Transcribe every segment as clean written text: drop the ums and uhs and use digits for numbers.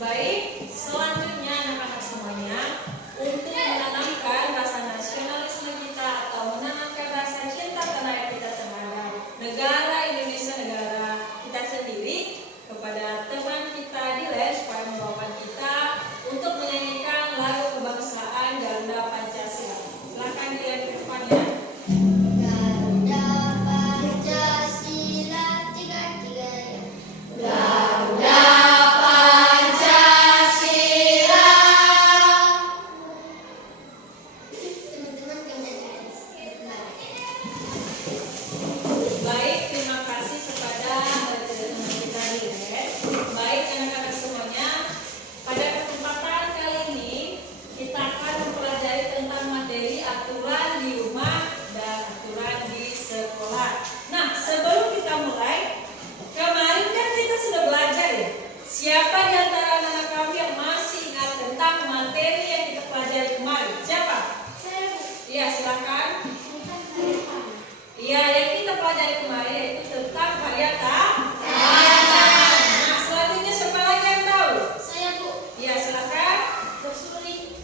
Baik, selanjutnya anak-anak semuanya, untuk menanamkan rasa nasionalisme kita atau menanamkan rasa cinta tanah air kita terhadap negara Indonesia, negara kita sendiri, kepada teman kita di les supaya membawakan kita untuk menyanyikan lagu kebangsaan Garuda Pancasila. Silakan dilihat ke depannya. Garuda Pancasila, tiga-tiga ya. Garuda Pancasila. Teman-teman kembali. Baik, terima kasih kepada teman kita di les. Baik anak-anak semuanya, pada kesempatan kali ini kita akan mempelajari tentang materi aturan di rumah dan aturan di sekolah. Nah, sebelum kita mulai, kemarin kan kita sudah belajar ya. Siapa di antara anak-anak kami yang masih ingat tentang materi yang kita pelajari kemarin? Siapa? Iya, silakan. Iya, yang kita pelajari kemarin yaitu tentang varietas. Nah, selanjutnya siapa lagi yang tahu? Saya Bu, Iya, silakan. bersuling.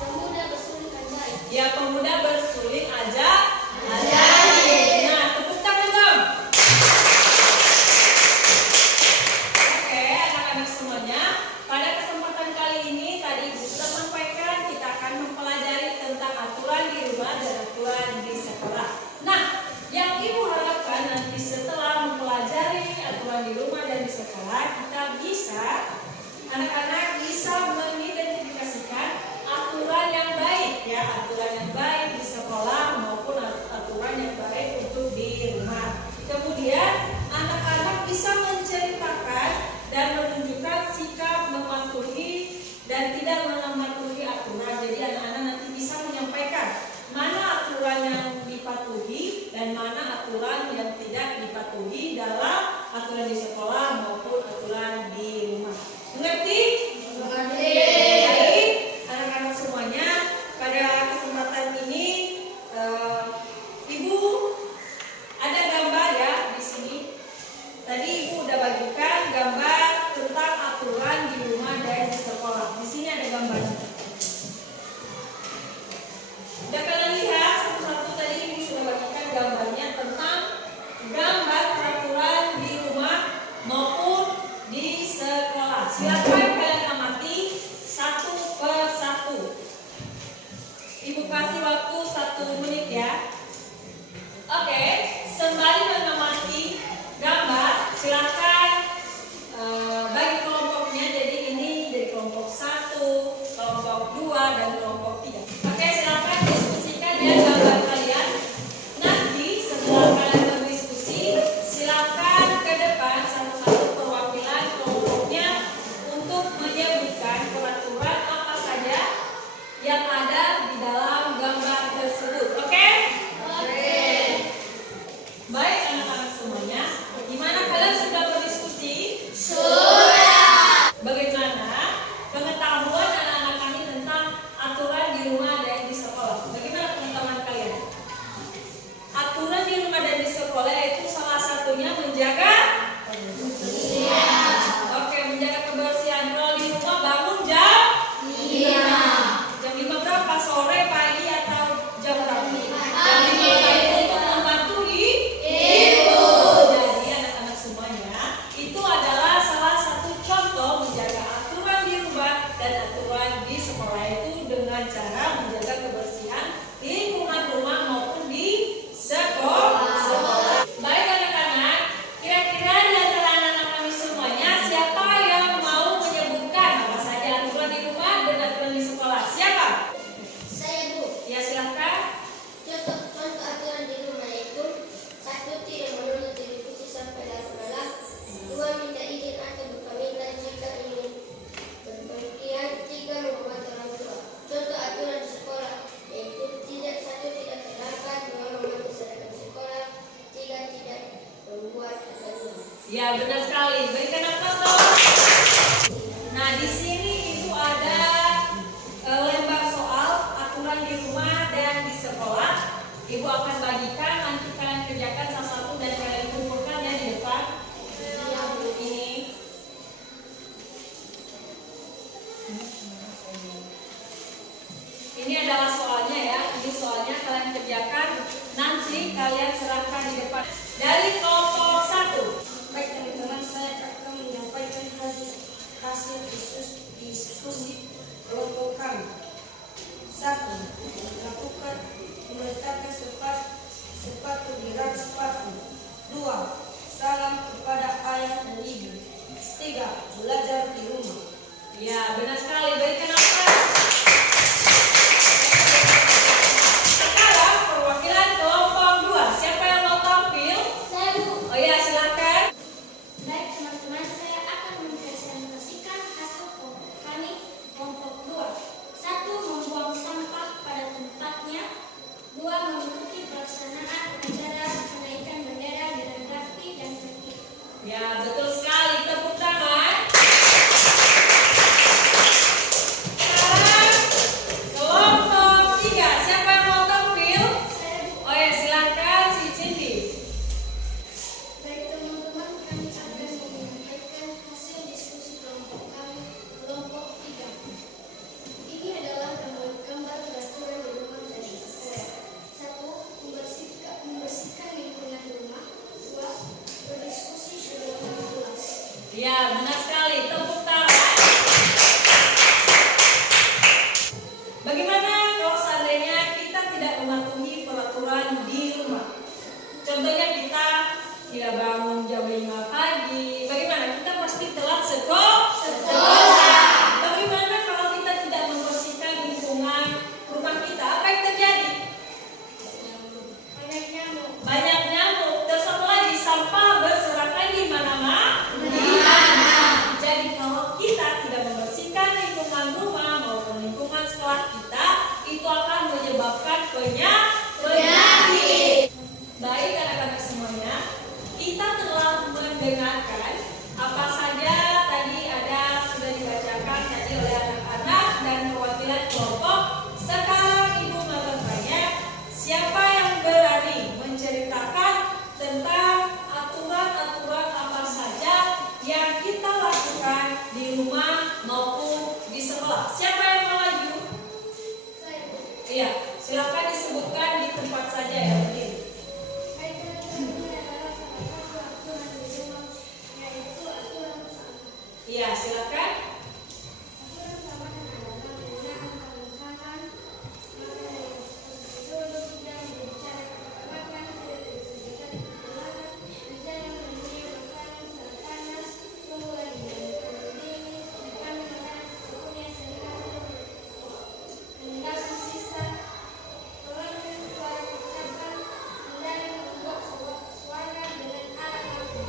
Pemuda bersuling ajaib. Ya, pemuda bersuling ajaib. Nah, tepuk tangan dong. Oke, anak-anak semuanya, pada kesempatan kali ini tadi Ibu sudah sampaikan kita akan mempelajari tentang aturan di rumah dan aturan di sekolah. Nah, yang Ibu harapkan nanti setelah mempelajari aturan di rumah dan di sekolah, kita bisa, anak-anak bisa mengidentifikasikan aturan yang baik ya, aturan yang baik di sekolah maupun aturan yang baik untuk di rumah. Kemudian anak-anak bisa menceritakan dan menunjukkan sikap mematuhi dan tidak mematuhi aturan. Jadi anak-anak nanti bisa menyampaikan mana aturan yang dipatuhi dan mana aturan yang tidak dipatuhi dalam aturan di sekolah maupun aturan di rumah. Mengerti? Baik, anak-anak semuanya, pada kesempatan ini Ibu ada gambar ya di sini. Tadi Ibu udah bagikan gambar tentang aturan di rumah dan di sekolah. Di sini ada gambarnya. Udah kalian lihat satu-satu, tadi Ibu sudah bagikan gambarnya tentang gambar peraturan di rumah maupun di sekolah. Silakan kalian amati satu per satu. Ibu kasih waktu 1 menit ya. Oke, sembari mengamati gambar, silakan bagi kelompoknya. Jadi ini dari kelompok 1, kelompok 2, dan kelompok 3. Oke, silakan diskusikan ya gambar kalian. Nanti setelah kalian berdiskusi, silakan ke depan satu-satu perwakilan kelompoknya untuk menyebutkan peraturan apa saja yang ada di dalam gambar tersebut. Oke? Baik anak-anak semuanya, gimana kalian sudah berdiskusi? Sudah. Bagaimana pengetahuan anak-anak kami tentang aturan di rumah dan di sekolah? Bagaimana pengetahuan kalian? Aturan di rumah dan di sekolah itu salah satunya menjaga kebersihan. Oke, menjaga kebersihan. Kalau di rumah bangun jam 5 berapa? Sore, pagi, atau jam berapa? Jam 5 pagi untuk membantu ibu. Jadi anak-anak semuanya, itu adalah salah satu contoh menjaga aturan di rumah dan aturan di sekolah itu dengan cara menjaga kebersihan lingkungan rumah maupun di sekolah. Baik anak-anak, kira-kira di antara anak-anak kami semuanya siapa yang mau menyebutkan apa saja aturan di rumah dan aturan di sekolah? Siapa? Saya Bu, Ya silahkan. contoh aturan di rumah itu: 1. Tidak menonton televisi sampai larut malam. 2. Minta izin atau berpamitan jika ingin berpergian. 3. Menghormati orang tua. Contoh aturan di sekolah yaitu: 1. Tidak terlambat. 2. Mematuhi seragam sekolah. 3. Tidak membuat kegaduhan. Ya benar sekali. Berikan aplaus. Nah di sini itu ada lembar soal aturan di rumah dan di sekolah. Ibu akan bagikan, nanti kalian kerjakan satu-satu dan kalian kumpulkan ya di depan. Ini Ini adalah soalnya ya. Ini soalnya kalian kerjakan. Nanti kalian serahkan di depan. Dari kelompok 1. Baik teman-teman, saya akan menyampaikan hasil diskusi kelompok kami. 1. Melakukan meletakkan sepatu di rak sepatu. 2. Salam kepada ayah dan ibu. 3. Belajar di rumah. Ya, benar sekali. Berikan apa? Sekarang perwakilan kelompok 2. Siapa yang mau tampil? Saya Bu. Oh ya, silakan. Baik teman-teman, saya akan mempresentasikan hasil kelompok kami, kelompok 2. 1. Membuang sampah pada tempatnya. 2. Mengikuti pelaksanaan acara kenaikan bendera dengan rapi dan tertib. Ya, betul sekali. Tepuk tangan. Sekarang kelompok 3. Siapa yang mau tampil? Saya Bu. Oh ya, silakan si Cindy. Baik teman-teman, kami akan menyampaikan hasil diskusi kelompok kami, kelompok 3. Ini adalah gambar peraturan di rumah dan di sekolah. 1. Membersihkan lingkungan rumah. 2. Berdiskusi sebelum kelas. Ya, benar sekali. Tepuk tangan. Bagaimana kalau seandainya kita tidak mematuhi peraturan di rumah? Contohnya kita tidak bangun jam 5 pagi. Bagaimana? Kita pasti telat sekolah. Bagaimana kalau kita tidak membersihkan lingkungan rumah kita? Apa yang terjadi? Banyak nyamuk. Banyak nyamuk. Terus satu lagi, sampah berserakan di mana-mana. Jadi kalau kita tidak membersihkan lingkungan rumah maupun lingkungan sekolah kita, itu akan menyebabkan penyakit. Baik anak-anak semuanya, kita telah mendengarkan apa saja tadi sudah dibacakan tadi oleh anak-anak dan perwakilan kelompok. Sekarang Ibu mau bertanya, siapa yang berani menceritakan tentang aturan-aturan apa saja yang kita lakukan di rumah maupun di sekolah? Siapa yang mau maju? Saya Bu. Iya, silakan disebutkan di tempat saja ya, berdiri. Baik teman-teman, ini adalah salah satu aturan di rumah, yaitu aturan sampah. Iya, silakan. Aturan sampah adalah penggunaan tangan, makanan yang duduk dan berbicara kepada makan, tidak disediakan di jalanan, jangan menyediakan makanan saat panas, tunggu lagi makanan dingin, makan makanan secukupnya sehingga tidak meninggalkan sisa, tolongkan suara ucapan, hindari membuat suara dengan alat lampu.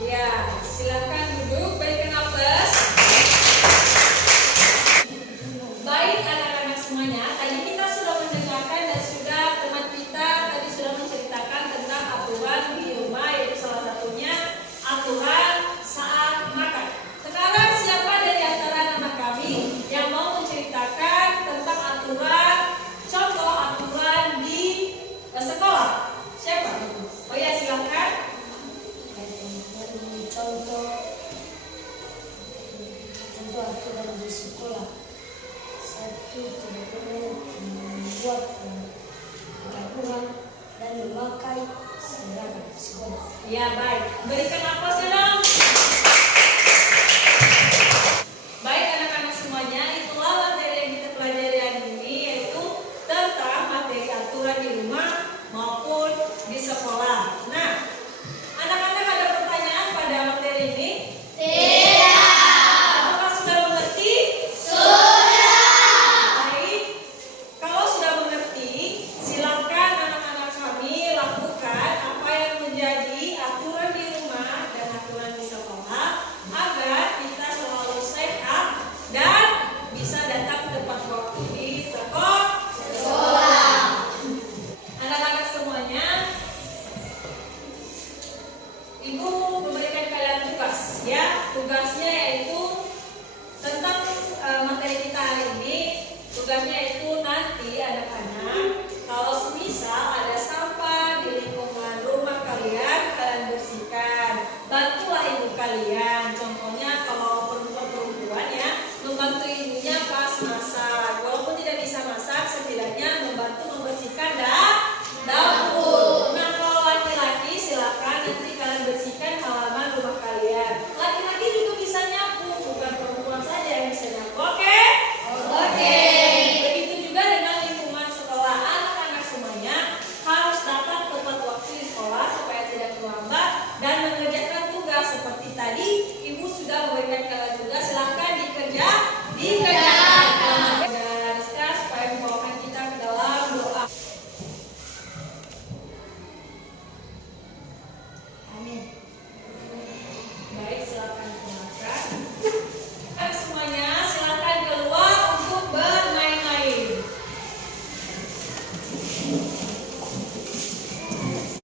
Ya, silakan duduk, berikan nafas. Baik anak-anak semuanya, tadi kita sudah mendengarkan dan sudah teman kita tadi sudah menceritakan tentang aturan di rumah, yaitu salah satunya aturan saat makan. Sekarang siapa dari antara anak kami yang mau menceritakan tentang aturan, contoh aturan di sekolah? Siapa? Oh ya, silakan. Contoh aturan di sekolah. 1. Tidak boleh membuat peraturan dan memakai seragam sekolah. Ya, baik. Berikan nafasnya dong.